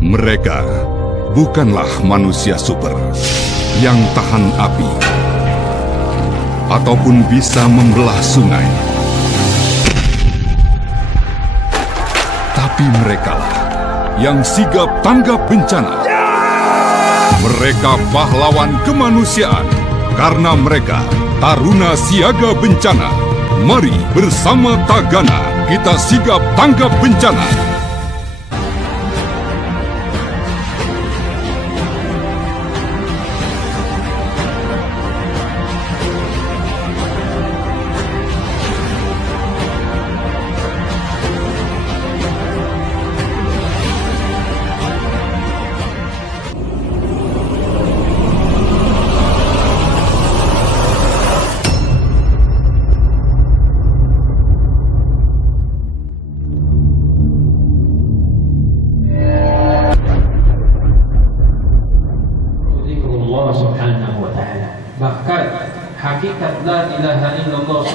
Mereka bukanlah manusia super yang tahan api ataupun bisa membelah sungai. Tapi merekalah yang sigap tanggap bencana. Mereka pahlawan kemanusiaan karena mereka taruna siaga bencana. Mari bersama Tagana kita sigap tanggap bencana. Bahkan hakikat la ilaha illallah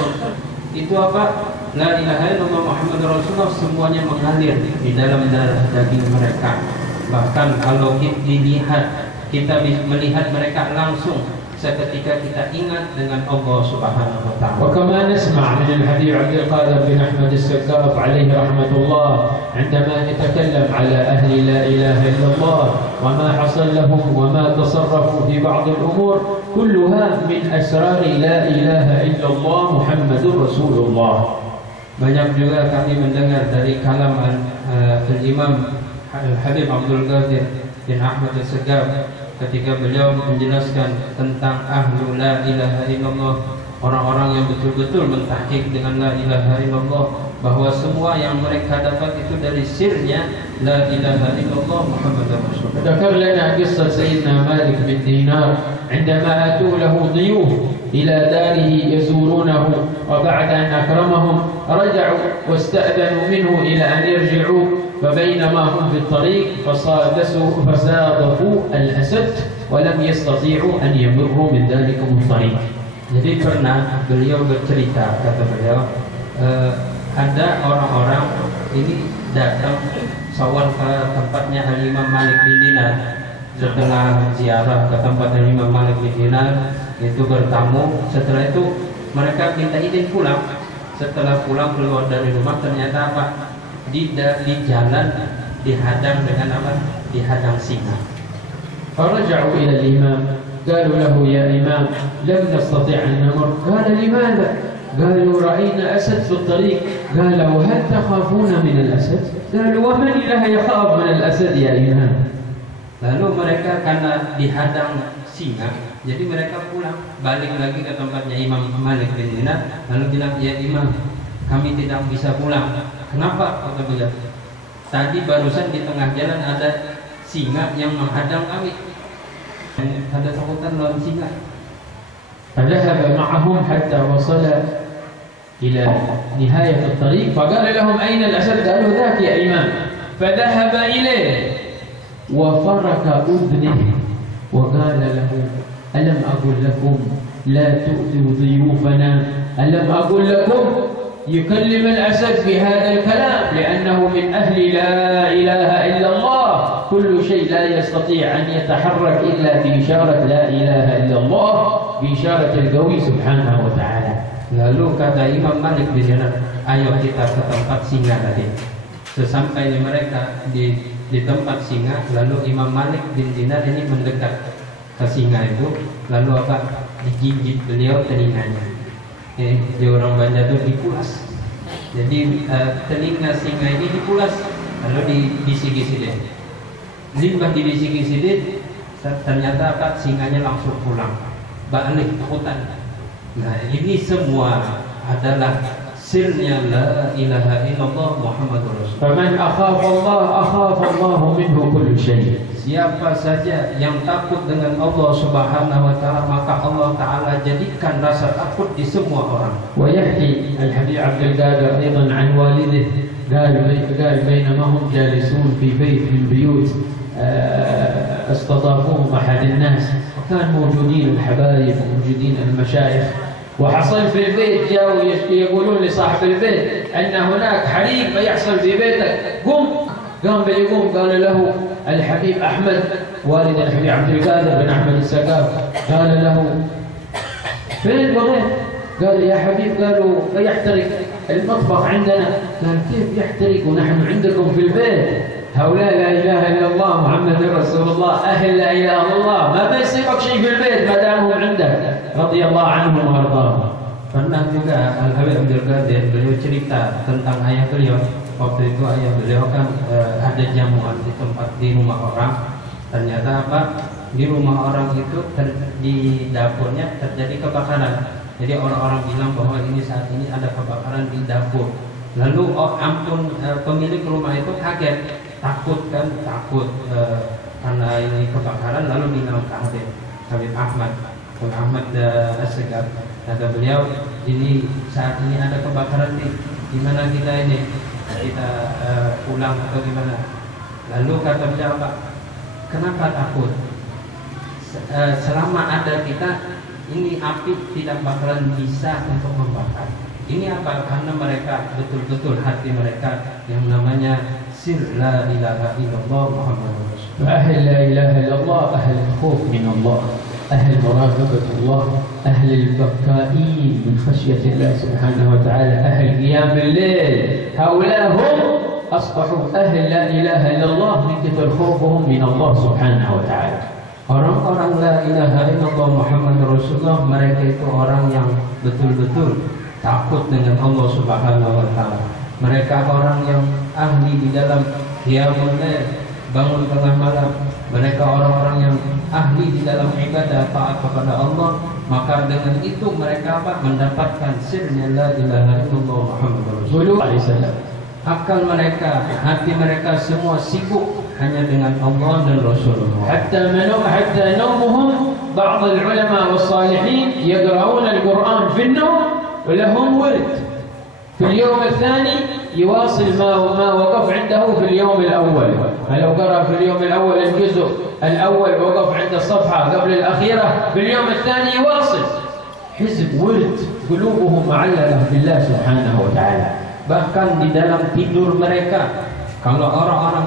itu apa? La ilaha illallah Muhammad Rasulullah semuanya mengalir di dalam darah daging mereka. Bahkan kalau dilihat, kita melihat mereka langsung seketika kita ingat dengan Allah Subhanahu wa taala. وكما نسمع من الحبيب عبد القادر بن أحمد السقاف عليه رحمة الله عندما يتكلم على أهل لا إله إلا الله وما حصل لهم وما تصرفوا في بعض الأمور كلها من أسرار لا إله إلا الله محمد رسول الله. Banyak juga kami mendengar dari kalam Imam Habib Abdul Qadir bin Ahmad Al-Segaf ketika beliau menjelaskan tentang ahlu la ilaha illallah, orang-orang yang betul-betul mentahqiq dengan la ilaha illallah, bahwa semua yang mereka dapat itu dari sirnya la ilaha illallah Muhammadur Rasulullah. ذكر لنا قصة سيدنا مالك بن دينار عندما أتوا له ضيوف إلى داره يزورونه، وبعد أن أكرمهم رجعوا واستأذنوا منه إلى أن يرجعوا، فبينما هم في الطريق فصادفوا الأسد ولم يستطيعوا أن يمروا من ذلك الطريق. Jadi pernah beliau bercerita, kata beliau, ada orang-orang ini datang sawal ke tempatnya Al-Imam Malik bin Dinar. Setelah ziarah ke tempat Al-Imam Malik bin Dinar, itu bertamu. Setelah itu mereka minta izin pulang. Setelah pulang keluar dari rumah, ternyata apa? Di jalan dihadang dengan apa? Dihadang singa. فرجعوا إلى الإمام قالوا له يا إمام لم نستطيع أن نمر. قال لماذا؟ قالوا رأينا أسد في الطريق. قال وهل تخافون من الأسد؟ قالوا ومن لا يخاف من الأسد يا إمام. Lalu mereka karena dihadang singa, jadi mereka pulang, balik lagi ke tempatnya Imam Malik bin Dinar, lalu bilang, ya Imam, kami tidak bisa pulang. Kenapa? Kata beliau, tadi barusan di tengah jalan ada singa yang menghadang kami. Ada takutan lawan singa. فذهب معهم حتى وصل إلى نهاية الطريق فقال لهم أين الأسد؟ قالوا ذاك يا إمام. فذهب إليه وفرك أذنه وقال له ألم أقل لكم لا تؤذوا ضيوفنا؟ ألم أقل لكم؟ يكلم الأسد بهذا الكلام لأنه من أهل لا إله إلا الله. كل شيء لا يستطيع أن يتحرك إلا بإشارة لا إله إلا الله، بإشارة القوي سبحانه وتعالى. Lalu kata Imam Malik bin Dinar, ayo kita ke tempat singa tadi. Sesampai mereka di tempat singa, lalu Imam Malik bin Dinar ini mendekat ke singa itu, lalu apa? Digigit beliau telinganya. Di orang Banjar itu dipulas. Jadi telinga singa ini dipulas, lalu dibisiki-bisiki deh. Limbah dibisiki-bisiki deh, ternyata apa? Singanya langsung pulang, balik takutan. Nah, ini semua adalah sirnya la ilaha illallah Muhammadur Rasulullah. فمن أخاف الله أخاف الله منه كل شيء. Siapa saja yang takut dengan Allah Subhanahu wa taala, maka Allah taala jadikan rasa takut di semua orang. ويحكي الحبيب عبد القادر أيضا عن والده قال بينما هم جالسون في بيت من بيوت استضافوهم أحد الناس، وكان موجودين الحبايب وموجودين المشايخ، وحصل في البيت جاءوا يقولون لصاحب البيت أن هناك حريق يحصل في بيتك، قم. قام باليقوم قال له الحبيب أحمد والد الحبيب عبد القادر بن أحمد السقاف قال له فين بغيت؟ قال يا حبيب قالوا يحترق المطبخ عندنا. قال كيف يحترق ونحن عندكم في البيت؟ هؤلاء لا إله إلا الله محمد رسول الله أهل لا إله إلا الله ما بيصيبك شيء في البيت ما دامهم عندك رضي الله عنهم وأرضاهم. Pernah juga Al-Habib Abdul Qadir beliau cerita tentang ayah beliau. Waktu itu ayah beliau kan ada jamuan di tempat di rumah orang. Ternyata apa? Di rumah orang itu di dapurnya terjadi kebakaran. Jadi orang-orang bilang bahwa ini saat ini ada kebakaran di dapur. Lalu pemilik rumah itu kaget, takut karena ini kebakaran. Lalu bilang ke Habib Ahmad As-Segaf, kata beliau, ini saat ini ada kebakaran di mana kita pulang atau gimana? Lalu kata beliau, Pak, kenapa takut? Selama ada kita, ini api tidak bakalan bisa untuk membakar. Ini apa? Karena mereka betul-betul hati mereka yang namanya sir la ilaha illallah Muhammadur Rasulullah. Ahli la ilaha illallah, ahli khauf min Allah, ahli muraqabat Allah, ahli al-bakain min khasyat Allah subhanahu wa ta'ala, ahli qiyam al-lail. Haula hum asbahu ahli la ilaha illallah min kathar khawfuhum min Allah subhanahu wa ta'ala. Orang-orang la ilaha illallah Muhammadur Rasulullah, mereka itu orang yang betul-betul takut dengan Allah subhanahu wa ta'ala. Mereka orang yang ahli di dalam qiyamul lail, bangun tengah malam. Mereka orang-orang yang ahli di dalam ibadah taat kepada Allah. Maka dengan itu mereka mendapatkan sirnya la ilaha illallah Muhammadur Rasulullah. Akal mereka, hati mereka semua sibuk hanya dengan Allah dan Rasulullah. Hatta nawmuhum بعض العلماء والصالحين يقرؤون القرآن في النوم ولهم ورد في اليوم الثاني يواصل ما وقف عنده في اليوم الأول. فلو قرأ في اليوم الأول الجزء الأول وقف عند الصفحة قبل الأخيرة في اليوم الثاني يواصل. حزب ورد قلوبهم معلقة بالله سبحانه وتعالى. Bahkan di dalam tidur mereka, kalau orang-orang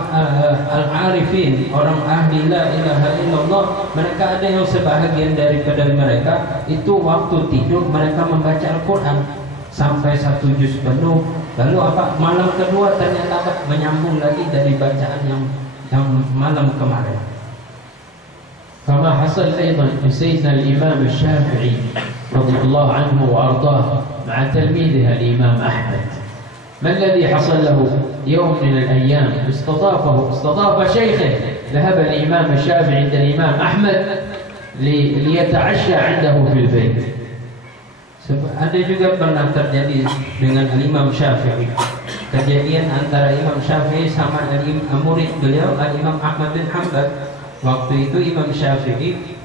al-arifin, orang ahli la ilaha illallah, mereka ada yang sebahagian daripada mereka itu waktu tidur mereka membaca Al-Quran sampai 1 juz penuh. Lalu malam kedua ternyata menyambung lagi dari bacaan yang malam kemarin. كما حصل أيضا لسيدنا الإمام الشافعي رضي الله عنه وأرضاه مع تلميذه الإمام أحمد. ما الذي حصل له؟ يوم من الأيام استضاف شيخه. ذهب الإمام الشافعي عند الإمام أحمد ليتعشى عنده في البيت. Ada juga pernah terjadi dengan Imam Syafi'i. Kejadian antara Imam Syafi'i sama murid beliau Imam Ahmad bin Hanbal. Waktu itu Imam Syafi'i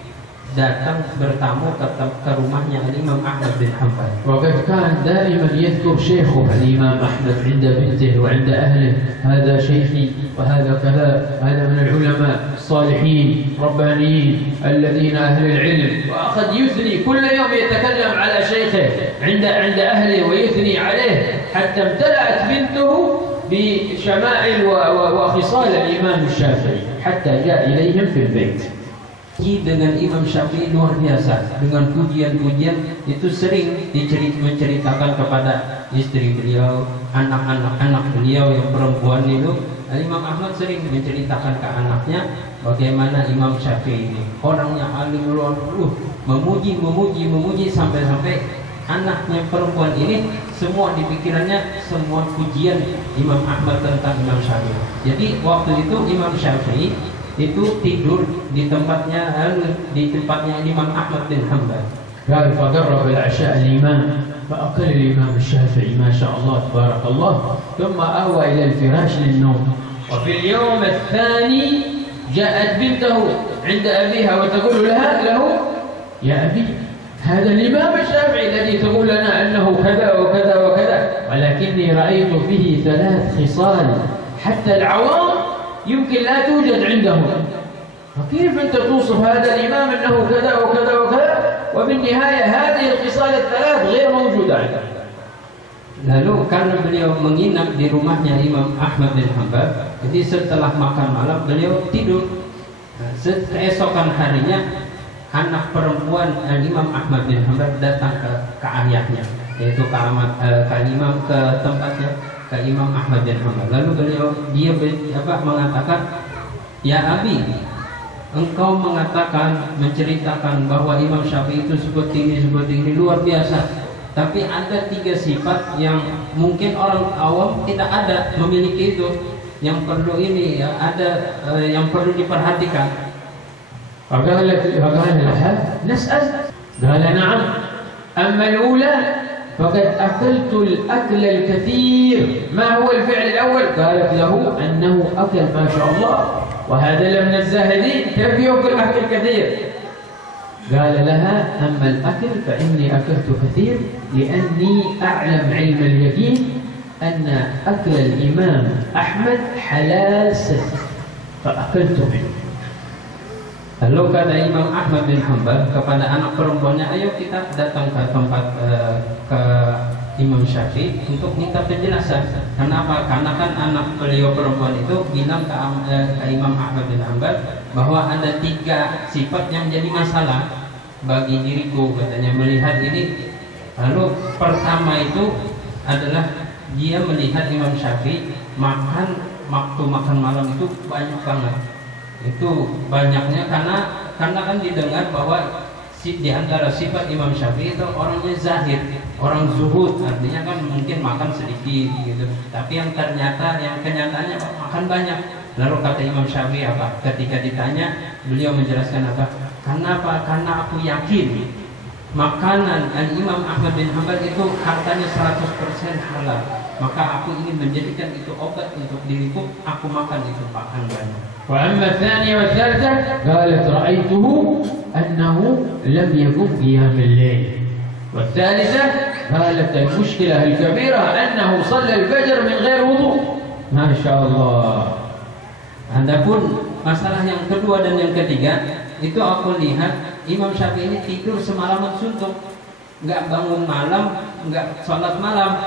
datang bertamu ke rumahnya Imam Ahmad bin Hanbal. وقد كان دائما يذكر شيخه الإمام أحمد عند بنته وعند أهله، هذا شيخي وهذا كذا، هذا من العلماء الصالحين ربانيين الذين أهل العلم. وأخذ يثني كل يوم يتكلم على شيخه عند أهله ويثني عليه حتى امتلأت بنته بشمائل وخصال الإمام الشافعي حتى جاء إليهم في البيت. Dengan Imam Syafi'i luar biasa, dengan pujian-pujian itu sering menceritakan kepada istri beliau, anak-anak beliau yang perempuan itu. Imam Ahmad sering menceritakan ke anaknya bagaimana Imam Syafi'i ini orangnya alim luar memuji sampai anaknya perempuan ini semua di pikirannya semua pujian Imam Ahmad tentang Imam Syafi'i. Jadi waktu itu Imam Syafi'i itu tidur di tempatnya Imam Ahmad bin Hanbal. قال فقرب العشاء الإمام فأكل الإمام الشافعي ما شاء الله تبارك الله ثم أهوى إلى الفراش للنوم. وفي اليوم الثاني جاءت بنته عند أبيها وتقول له يا أبي هذا الإمام الشافعي الذي تقول لنا أنه كذا وكذا وكذا، ولكني رأيت فيه 3 خصال حتى العوام يمكن لا توجد عندهم. فكيف أنت توصف هذا الإمام أنه كذا وكذا وكذا وبالنهاية هذه الخصال 3 غير موجودة عندهم؟ Lalu karena beliau menginap di rumahnya Imam Ahmad bin Hanbal, jadi setelah makan malam beliau tidur. Keesokan harinya anak perempuan Imam Ahmad bin Hanbal datang ke ayahnya, yaitu ke Imam, ke tempatnya, ke Imam Ahmad bin Hanbal. Lalu dia mengatakan, ya Abi, engkau menceritakan bahwa Imam Syafi'i itu seperti ini, luar biasa. Tapi ada 3 sifat yang mungkin orang awam tidak ada memiliki itu, yang perlu yang perlu diperhatikan. فقال لها نسأل قال نعم أما الأولى فقد أكلت الأكل الكثير ما هو الفعل الأول قالت له أنه أكل ما شاء الله وهذا لمن الزاهدين كيف يأكل أكل كثير قال لها أما الأكل فإني أكلت كثير لأني أعلم علم اليقين أن أكل الإمام أحمد حلال سد فأكلت منه. Lalu kata Imam Ahmad bin Hanbal kepada anak perempuannya, ayo kita datang ke tempat ke Imam Syafi'i untuk minta penjelasan. Kenapa? Karena kan anak beliau perempuan itu bilang ke Imam Ahmad bin Hanbal bahwa ada 3 sifat yang jadi masalah bagi diriku, katanya, melihat ini. Lalu pertama itu adalah dia melihat Imam Syafi'i waktu makan malam itu banyak banget. Itu banyaknya karena kan didengar bahwa di antara sifat Imam Syafi'i itu orangnya zahid, orang zuhud, artinya kan mungkin makan sedikit gitu. Tapi yang kenyataannya makan banyak. Lalu kata Imam Syafi'i apa? Ketika ditanya, beliau menjelaskan apa? Kenapa? Karena aku yakin makanan Imam Ahmad bin Hanbal itu hartanya 100% halal. Maka aku ingin menjadikan itu obat untuk diriku, aku makan itu makan banyak. وأما الثانية والثالثة قالت رأيته أنه لم يقم قيام الليل. والثالثة قالت المشكلة الكبيرة أنه صلى الفجر من غير وضوء. ما شاء الله. Adapun masalah yang kedua dan yang ketiga itu aku lihat Imam Syafi'i ini tidur semalaman suntuk, nggak bangun malam, nggak sholat malam.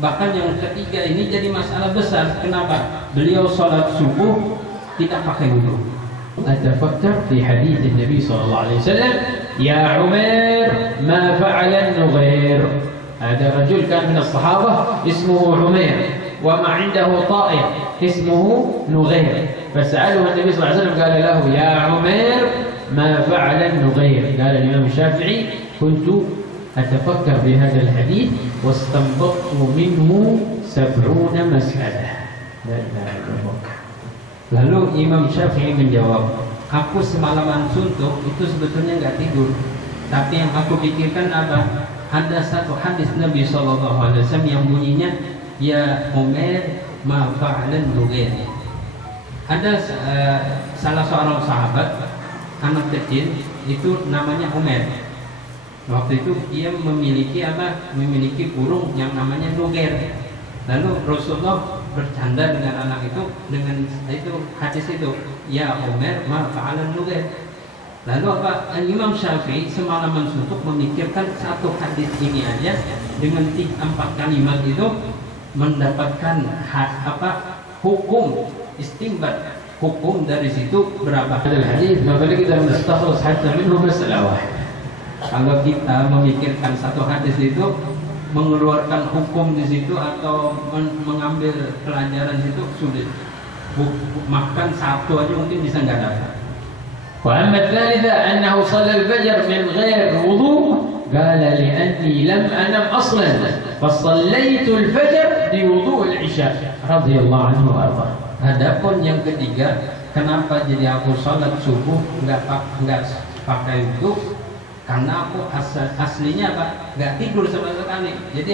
Bahkan yang ketiga ini jadi masalah besar. Kenapa? Beliau sholat subuh tidak pakai wudu. أتفكر في حديث النبي صلى الله عليه وسلم يا عمير ما فعل النغير. هذا رجل كان من الصحابة اسمه عمير وما عنده طائر اسمه نغير، فسأله النبي صلى الله عليه وسلم قال له يا عمير ما فعل النغير. قال الإمام الشافعي كنت أتفكر بهذا الحديث واستنبطت منه 70 مسألة. لا إله إلا الله. Lalu Imam Syafi'i menjawab, aku semalaman suntuk itu sebetulnya nggak tidur, tapi yang aku pikirkan apa? Ada satu hadis Nabi SAW yang bunyinya, ya Umar ma fa'alan nughair. Ada salah seorang sahabat anak kecil itu namanya Umar. Waktu itu dia memiliki burung yang namanya nughair. Lalu Rasulullah bercanda dengan anak itu dengan hadis itu, ya Umar ma fa'alan nughair. Lalu apa? Imam Syafi'i semalaman suntuk memikirkan satu hadis ini aja, dengan 4 kalimat itu mendapatkan hukum istinbat, hukum dari situ berapa hadis. Maka kita mustahil hatta minhu masalah wahid. Kalau kita memikirkan satu hadis itu, mengeluarkan hukum di situ atau mengambil pelajaran situ sulit. Makan satu aja mungkin bisa nggak dapat. وأما الثالثة أنه صلى الفجر من غير وضوء قال لأني لم أنم أصلا فصليت الفجر بوضوء العشاء رضي الله عنه وأرضاه. Adapun yang ketiga, kenapa jadi aku sholat subuh nggak pakai wudu? Karena aku aslinya nggak tidur sama sekali. Jadi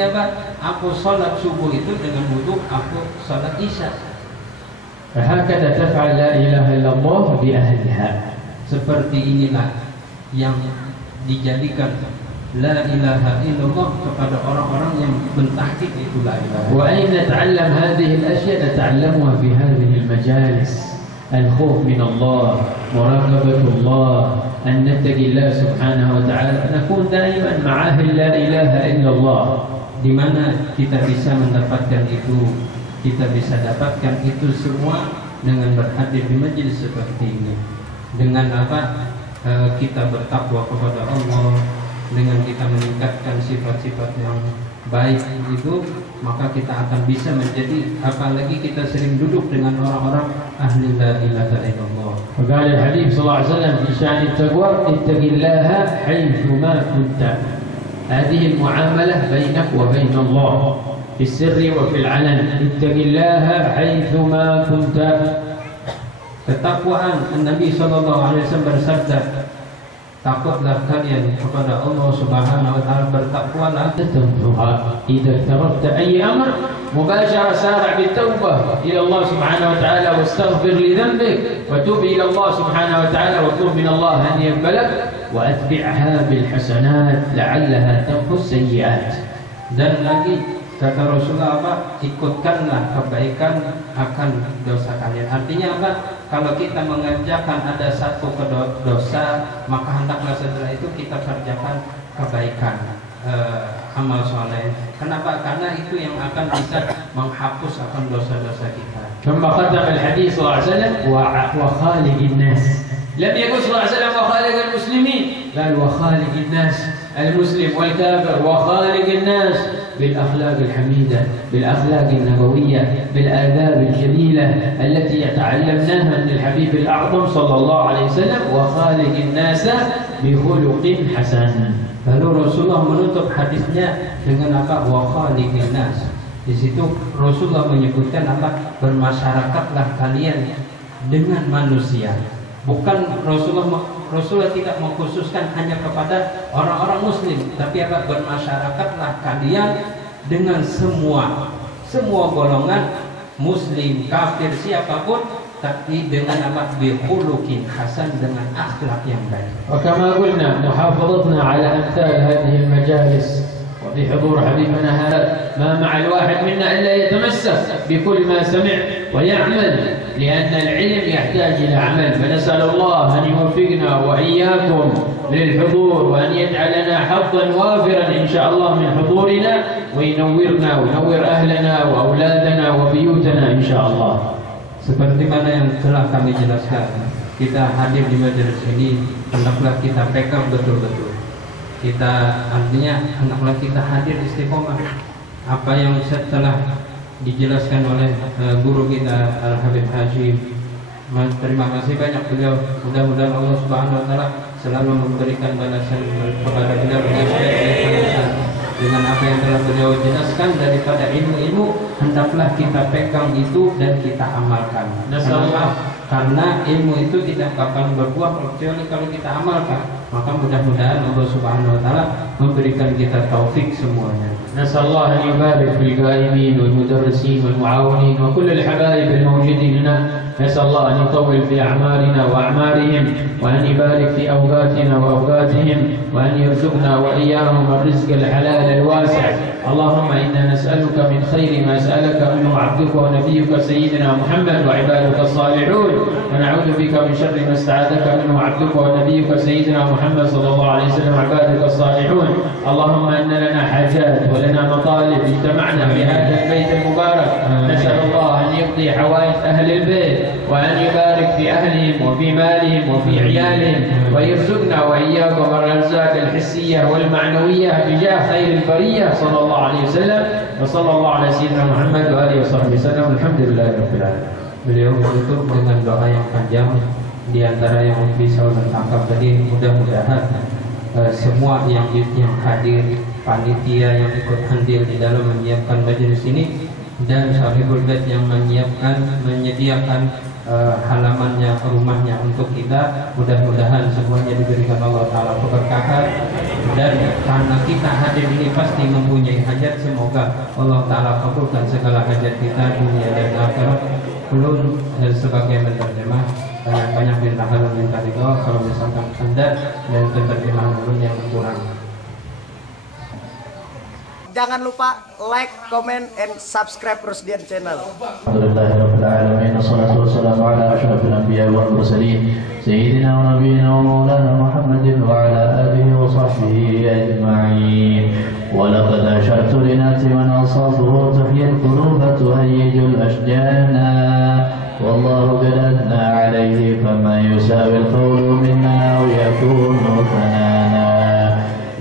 aku sholat subuh itu dengan wudu, aku sholat isya. فهكذا تفعل لا إله إلا الله بأهلها. Seperti inilah yang dijadikan la ilaha illallah kepada orang-orang yang mentahqiq itu la ilaha. وأين نتعلم هذه الأشياء؟ نتعلمها في هذه المجالس. الخوف من الله، مراقبة الله، أن نتقي الله سبحانه وتعالى، نكون دائما مع أهل لا إله إلا الله. Di mana kita bisa mendapatkan itu? Kita bisa dapatkan itu semua dengan berhadir di majelis seperti ini. Dengan apa? Kita bertakwa kepada Allah, dengan kita meningkatkan sifat-sifat yang baik itu, maka kita akan bisa menjadi, apalagi kita sering duduk dengan orang-orang ahli la ilaha illallah. وقال الحبيب صلى الله عليه وسلم في شأن التقوى: اتق الله حيثما كنت. هذه المعاملة بينك وبين الله في السر وفي العلن. اتق الله حيثما كنت. Ketakwaan Nabi SAW bersabda, takutlah kalian kepada Allah Subhanahu wa taala, bertakwalah. تتوبها إذا اقتربت أي أمر مباشرة سارع بالتوبة إلى الله سبحانه وتعالى، واستغفر لذنبك وتوب إلى الله سبحانه وتعالى، واطلب من الله أن يقبلك، وأتبعها بالحسنات لعلها تمحو السيئات. Dan lagi kata Rasulullah apa? Ikutkanlah kebaikan akan dosa kalian. Artinya apa? Kalau kita mengerjakan ada satu dosa, maka hendaklah setelah itu kita kerjakan kebaikan, amal soleh. Kenapa? Karena itu yang akan bisa menghapus akan dosa-dosa kita. ثم قدم الحديث صلى الله عليه وسلم: وخالق الناس. لم يقل صلى الله عليه وسلم: وخالق المسلمين، قال: وخالق الناس، المسلم والكافر، وخالق الناس بالأخلاق الحميدة، بالأخلاق النبوية، بالآداب الجميلة التي تعلمناها من الحبيب الأعظم صلى الله عليه وسلم: وخالق الناس بخلق حسن. Lalu Rasulullah menutup hadisnya dengan apa? Wa khaliqin nas. Di situ Rasulullah menyebutkan apa? Bermasyarakatlah kalian dengan manusia. Bukan Rasulullah tidak mengkhususkan hanya kepada orang-orang muslim, tapi apa? Bermasyarakatlah kalian dengan semua golongan, muslim, kafir, siapapun, tapi dengan apa? Bikhuluqin hasan, dengan akhlak yang baik. وكما قلنا محافظتنا على أمثال هذه المجالس وفي حضور حبيبنا هذا، ما مع الواحد منا إلا يتمسك بكل ما سمع ويعمل، لأن العلم يحتاج إلى عمل. فنسأل الله أن يوفقنا وإياكم للحضور، وأن يجعلنا حظا وافرا إن شاء الله من حضورنا، وينورنا وينور أهلنا وأولادنا وبيوتنا إن شاء الله. Seperti mana yang telah kami jelaskan, kita hadir di majelis ini, hendaklah kita pegang betul-betul. Kita artinya hendaklah kita hadir istiqomah. Apa yang setelah dijelaskan oleh guru kita Al-Habib Hashim, terima kasih banyak beliau. Mudah-mudahan Allah Subhanahu wa taala selalu memberikan balasan kepada beliau dengan apa yang telah beliau jelaskan daripada ilmu-ilmu. Hendaklah kita pegang itu dan kita amalkan. Karena ilmu itu tidak bakal berbuah kecuali kalau kita amalkan. Maka mudah-mudahan Allah Subhanahu wa taala memberikan kita taufik semuanya. نسأل الله أن يبارك في القائمين والمدرسين والمعاونين وكل الحبايب الموجودين هنا. نسأل الله أن يطول في أعمارنا وأعمارهم، وأن يبارك في أوقاتنا وأوقاتهم، وأن يرزقنا وإياهم الرزق الحلال الواسع. اللهم إنا نسألك من خير ما سألك منه عبدك ونبيك سيدنا محمد وعبادك الصالحون، ونعوذ بك من شر ما استعاذك منه عبدك ونبيك سيدنا محمد صلى الله عليه وسلم وعبادك الصالحون. اللهم إن لنا حاجات ولنا مطالب اجتمعنا في هذا البيت المبارك. نسأل الله أن يقضي حوائج أهل البيت، وأن يبارك في أهلهم وفي مالهم وفي عيالهم، ويرزقنا وإياكم الأرزاق الحسية والمعنوية بجاه خير البرية صلى الله عليه وسلم. وصلى الله على سيدنا محمد وآله وصحبه وسلم. الحمد لله رب العالمين. Beliau menutup dengan doa yang panjang. Di antara yang bisa menangkap tadi, mudah-mudahan semua yang hadir, panitia yang ikut andil di dalam menyiapkan majelis ini, dan Sahibul Bait yang menyediakan halamannya, rumahnya untuk kita, mudah-mudahan semuanya diberikan Allah Ta'ala keberkahan. Dan karena kita hadir ini pasti mempunyai hajat, semoga Allah Ta'ala kabulkan segala hajat kita dunia dan akhirat. Belum sebagai penerjemah, banyak minta halal minta ridho. Kalau misalkan Anda dan penerjemah yang kurang, jangan lupa like, comment, and subscribe Rusdian Channel. Alhamdulillahirabbil alamin. Wassalatu wassalamu والسلام على أشرف الأنبياء والمرسلين سيدنا ونبينا ومولانا محمد وعلى آله وصحبه أجمعين. ولقد أشرت لنات من أصابه تحيي القلوب تهيج الأشجان، والله قد أثنى عليه فما يساوي القول منا أو يكون ثنانا،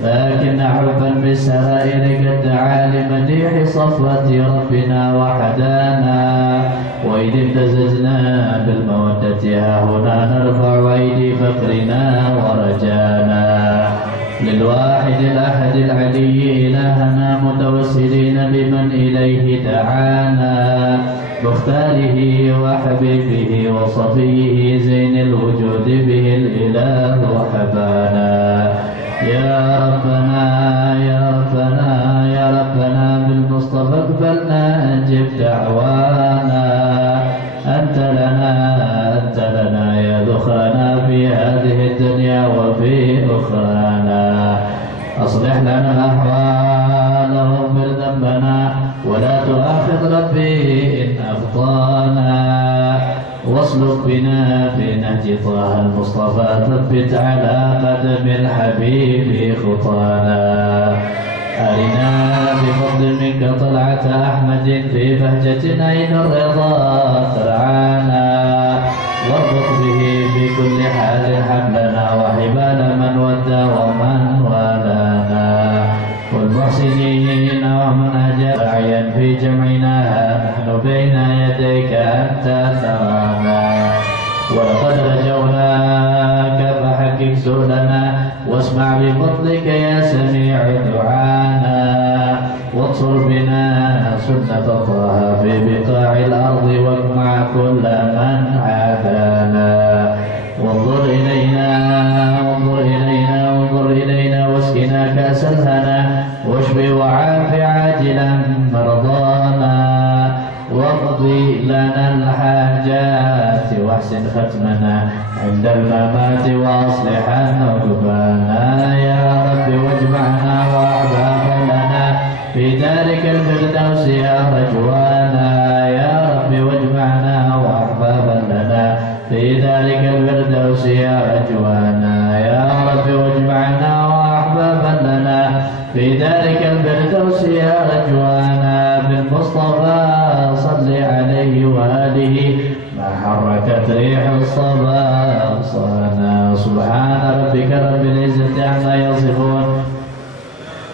لكن حبا بالسرائر قد دعا لمديح صفوة ربنا وحدانا، وإذ امتزجنا بالمودة هاهنا نرفع أيدي فقرنا ورجانا، للواحد الأحد العلي إلهنا متوسلين بمن إليه دعانا، مختاره وحبيبه وصفيه زين الوجود به الإله حبانا. يا ربنا يا ربنا يا ربنا بالمصطفى اقبلنا أجب دعوانا، أنت لنا يا ذخرنا في هذه الدنيا وفي أخرانا، أصلح لنا الأحوال واغفر ذنبنا ولا تؤاخذ ربي إن أخطأنا، واسلك بنا في نهج طه المصطفى ثبت على قدم الحبيب خطانا، أرنا بفضل منك طلعة أحمد في بهجة عين الرضا ترعانا، واربط به في كل حال حبلنا وحبال من ودى ومن والانا، والمحسنين ومن أجاب عيا في جمعنا نحن بين يديك أنت ترانا، ولقد رجوناك فحقق سؤلنا واسمع بفضلك يا سميع دعانا، واقصر بنا سنة طه في بقاع الأرض واجمع كل من عادانا، وانظر إلينا واسقنا كأس الهنا واشفي وعاف عاجلا مرضانا، واقضي لنا الحاجات واحسن ختمنا عند الممات واصلح عقبانا، يا رب واجمعنا وأحبابا لنا في دارك الفردوس يا رجوانا، يا رب واجمعنا وأحبابا لنا في دارك الفردوس يا رجوانا، يا رب واجمعنا وأحبابا لنا في دارك الفردوس يا رجوانا، بالمصطفى صل عليه وآله ما حركت ريح الصبا أغصانا، سبحان ربك رب العزة عما يصفون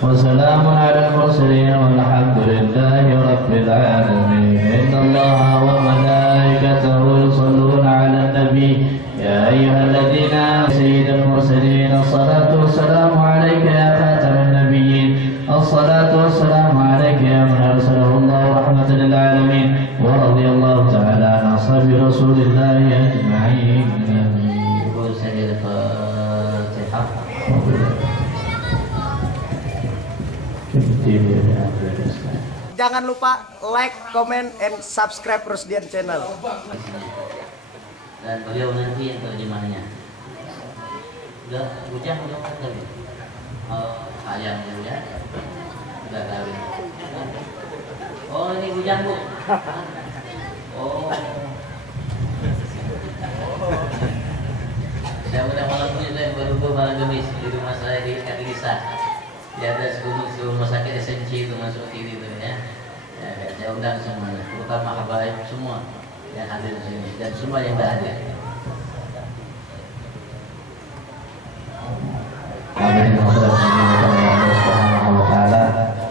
وسلام على المرسلين والحمد لله رب العالمين. إن الله وملائكته يصلون على النبي يا أيها الذين آمنوا سيد المرسلين الصلاة والسلام عليك يا خاتم النبيين، الصلاة والسلام عليك يا من أرسله الله رحمة للعالمين، ورضي الله تعالى عن أصحاب رسول الله أجمعين. Jangan lupa like, comment, and subscribe Rusdian Channel. Dan beliau nanti yang terjemahnya. Udah bujang belum kawin? Oh, ayam ya. Udah kawin. Oh, ini bujang Bu. Oh. Saya udah malam punya yang baru malam Kamis di rumah saya di Katilisa. Di atas gunung di rumah sakit SMC itu masuk kiri itu ya. Saya undang semuanya, terutama habaib semua yang hadir di sini dan semua yang tidak hadir. Amin.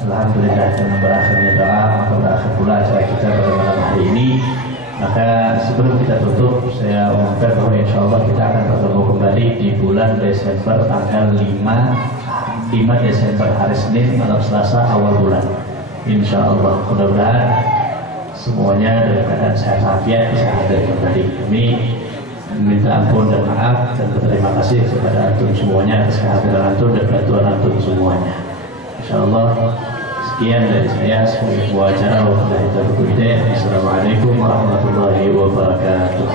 Alhamdulillah dengan berakhirnya doa maka berakhir pula acara kita pada malam hari ini. Maka sebelum kita tutup saya umumkan bahwa insya Allah kita akan bertemu kembali di bulan Desember tanggal 5 Desember hari Senin malam Selasa awal bulan. Insya Allah mudah-mudahan semuanya dalam keadaan sehat walafiat bisa hadir kembali. Kami minta ampun dan maaf dan berterima kasih kepada antum semuanya atas kehadiran antum dan bantuan antum semuanya. Insya Allah sekian dari saya sebagai sebuah acara. Wassalamualaikum warahmatullahi wabarakatuh.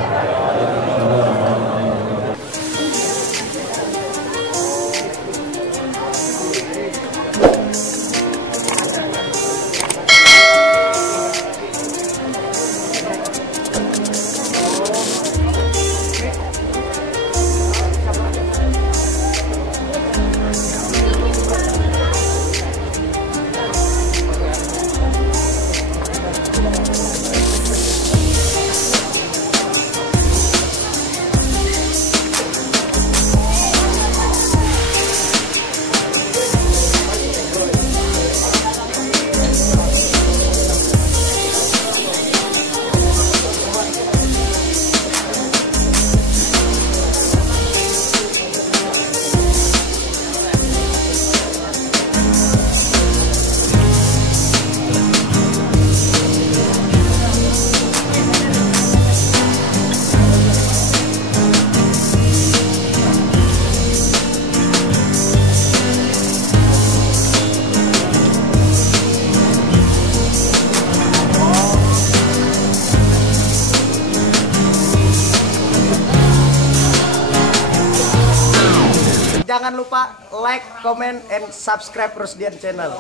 jangan lupa like, comment, and subscribe Rusdian Channel.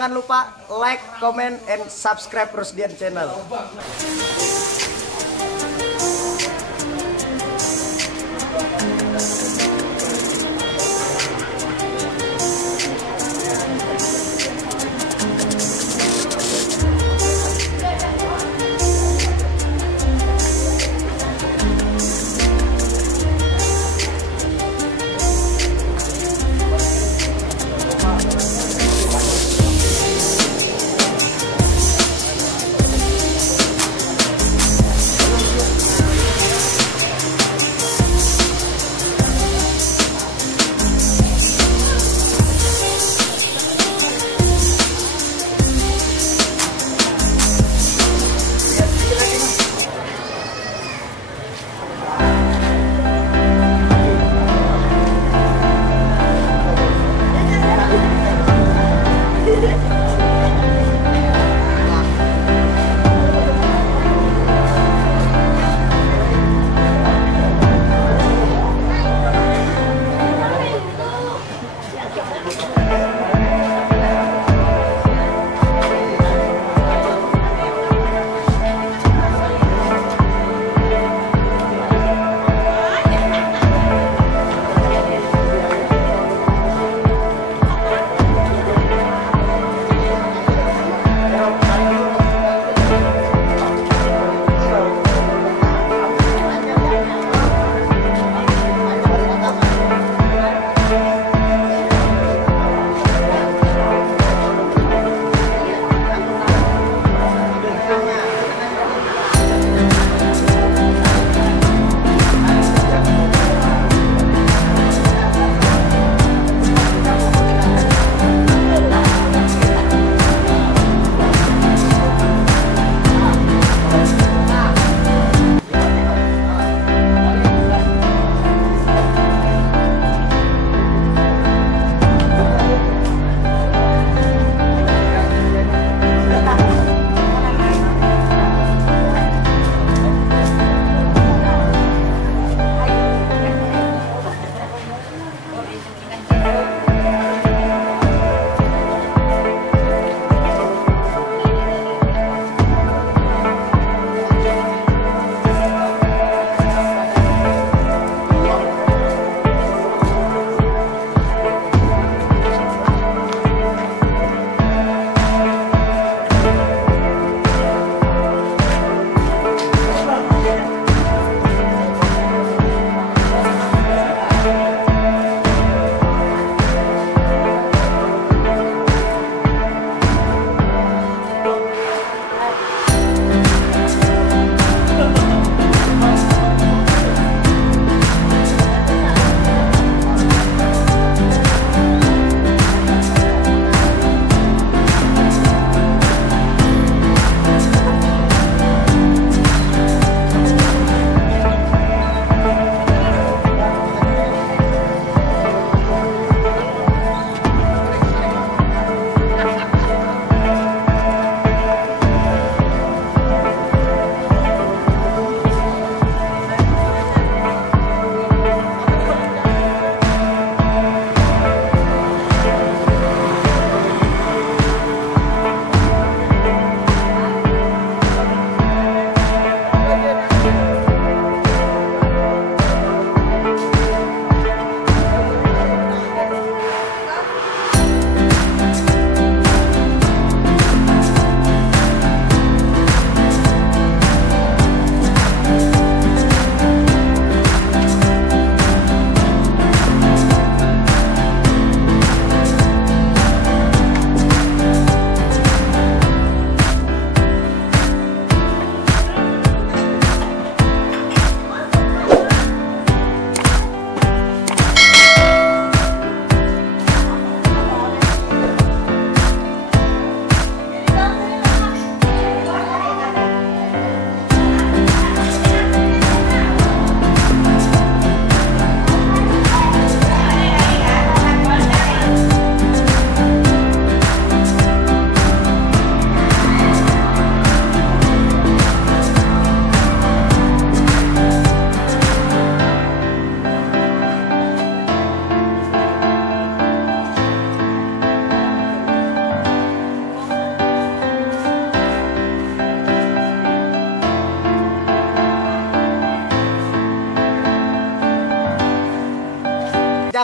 jangan lupa like, comment, and subscribe Rusdian Channel.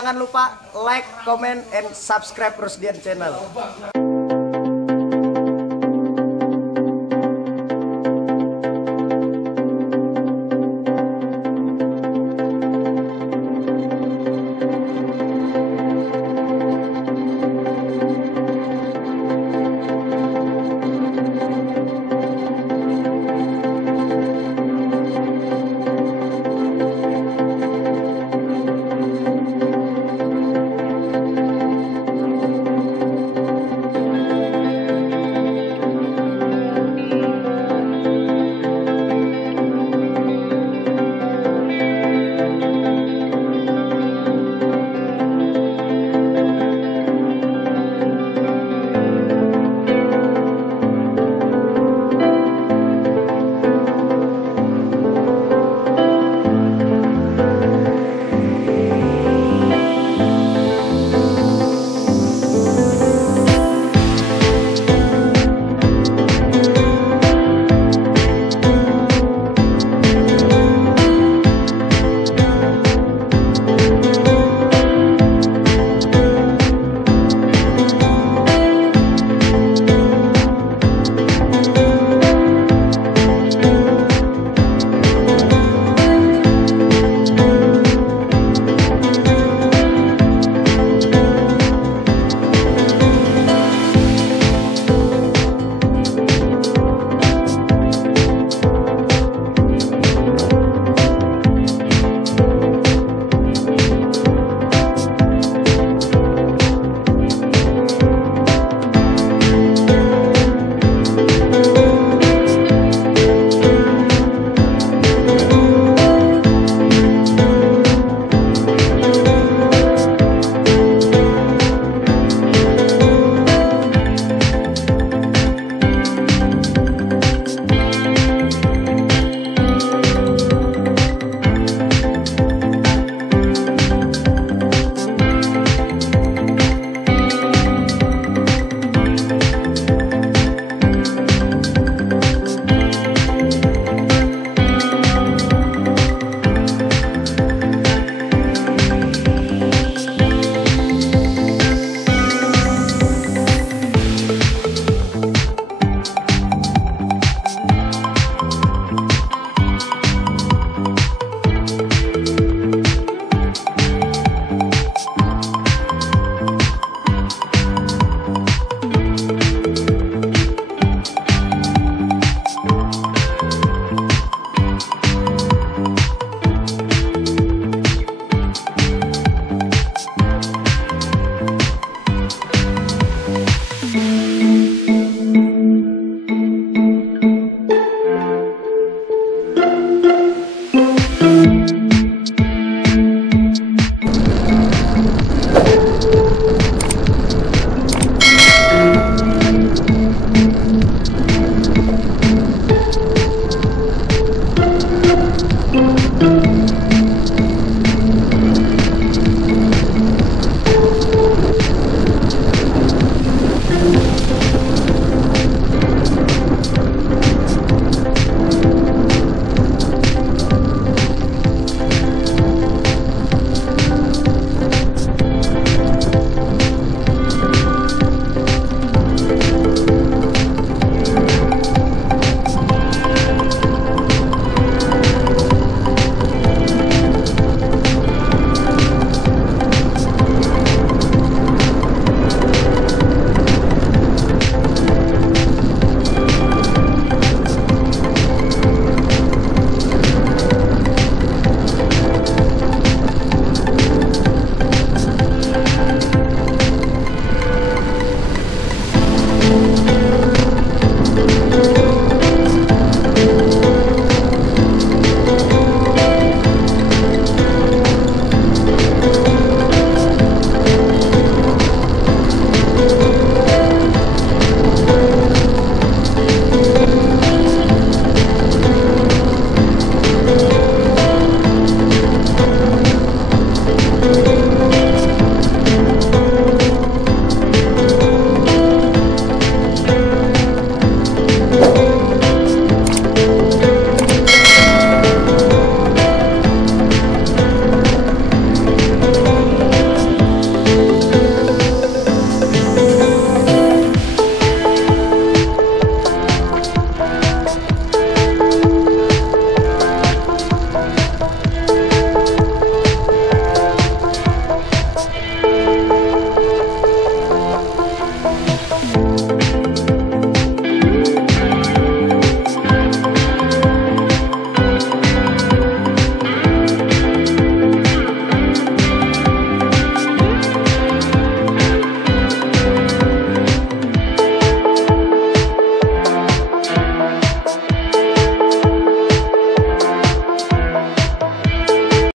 Jangan lupa like, comment, and subscribe Rusdian Channel.